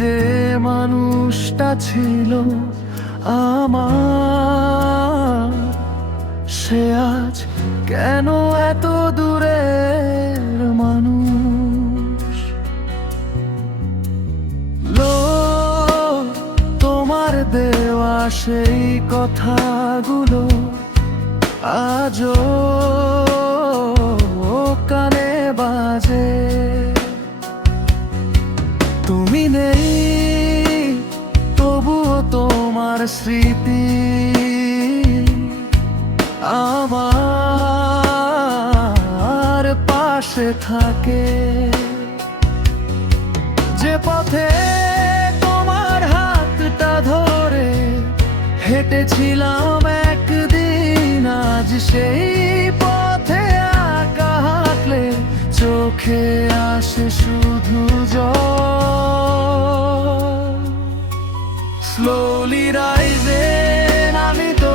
যে মানুষটা ছিল আমার, সে আজ কেন এত দূরের মানুষ? লো, তোমার দেওয়া সেই কথাগুলো আজও কানে বাজে। তুমি নেই, তবুও তোমার স্মৃতি আমার পাশে থাকে। যে পথে তোমার হাতটা ধরে হেঁটেছিলাম একদিন, আজ সেই পথে একা হাঁটলে চোখে আসে শুধু জল। স্লোলি রাইজিং, আমি তো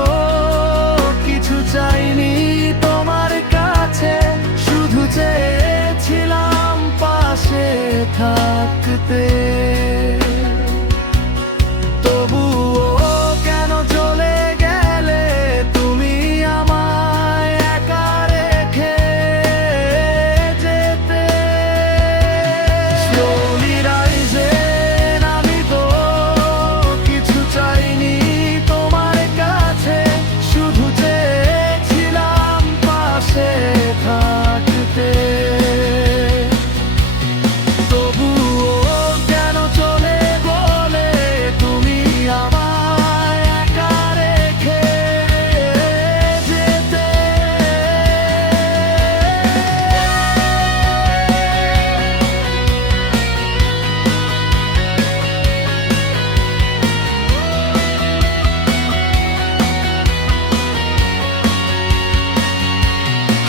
কিছু চাইনি তোমার কাছে, শুধু চেয়েছিলাম পাশে থাকতে। তবুও কেন চলে গেলে তুমি আমায় একা রেখে যেতে? স্লোলি রাইজিং, আমি তো কিছু চাইনি তোমার কাছে, শুধু চেয়েছিলাম পাশে থাকতে। তবুও কেন চলে গেলে তুমি আমায় একা রেখে যেতে?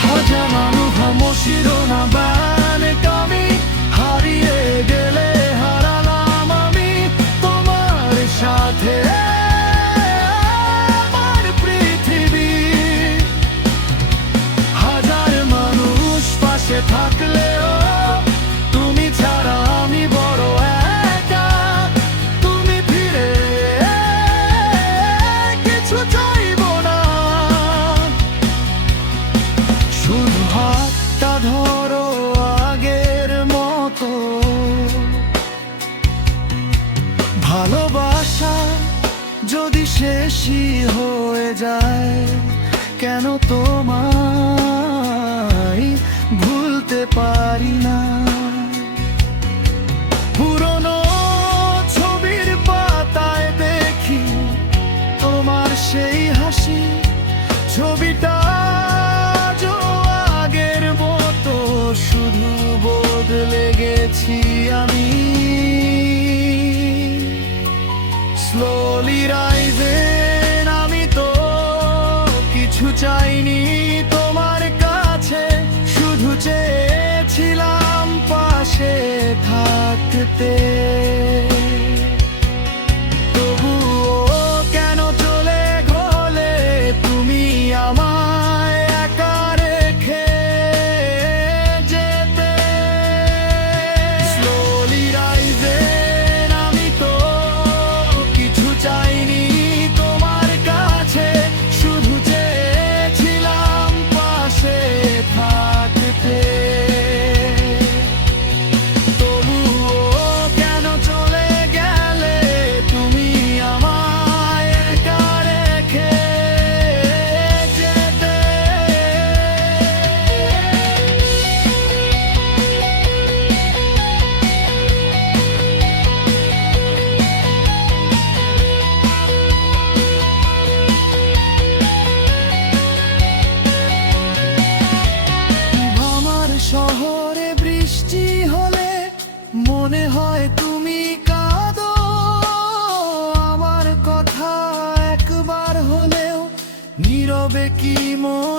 হাজানো শিরোনাম আমি হারিয়ে গেলে হারালাম আমি তোমার সাথে আমার পৃথিবী। হাজার মানুষ পাশে থাকলেও তুমি ছাড়া আমি বড় একা। তুমি ফিরে কিছু চাইব না, শুধু হাতটা ধরো আগের মতো। ভালোবাসা যদি শেষই হয়ে যায়, কেন তোমায় ভুলতে পারি না? পুরনো ছবির পাতায় দেখি তোমার সেই হাসি, ছবিটা আজও আগের মতো, শুধু বদলে গেছি আমি। স্লোলি রাইজিং, আমি তো কিছু চাইনি তোমার কাছে, শুধু চেয়েছিলাম পাশে থাকতে। তবুও কেন চলে গেলে তুমি আমায় একা রেখে যেতে? স্লোলি রাইজিং, আমি তো কিছু চাইনি তোমার কাছে, শুধু চেয়েছিলাম পাশে থাকতে। তবুও কেন চলে গেলে তুমি আমায় একা রেখে যেতে? আমার শহরে বৃষ্টি হলে মনে হয় তুমি কাঁদো, আমার কথা একবার হলেও নীরবে কি মনে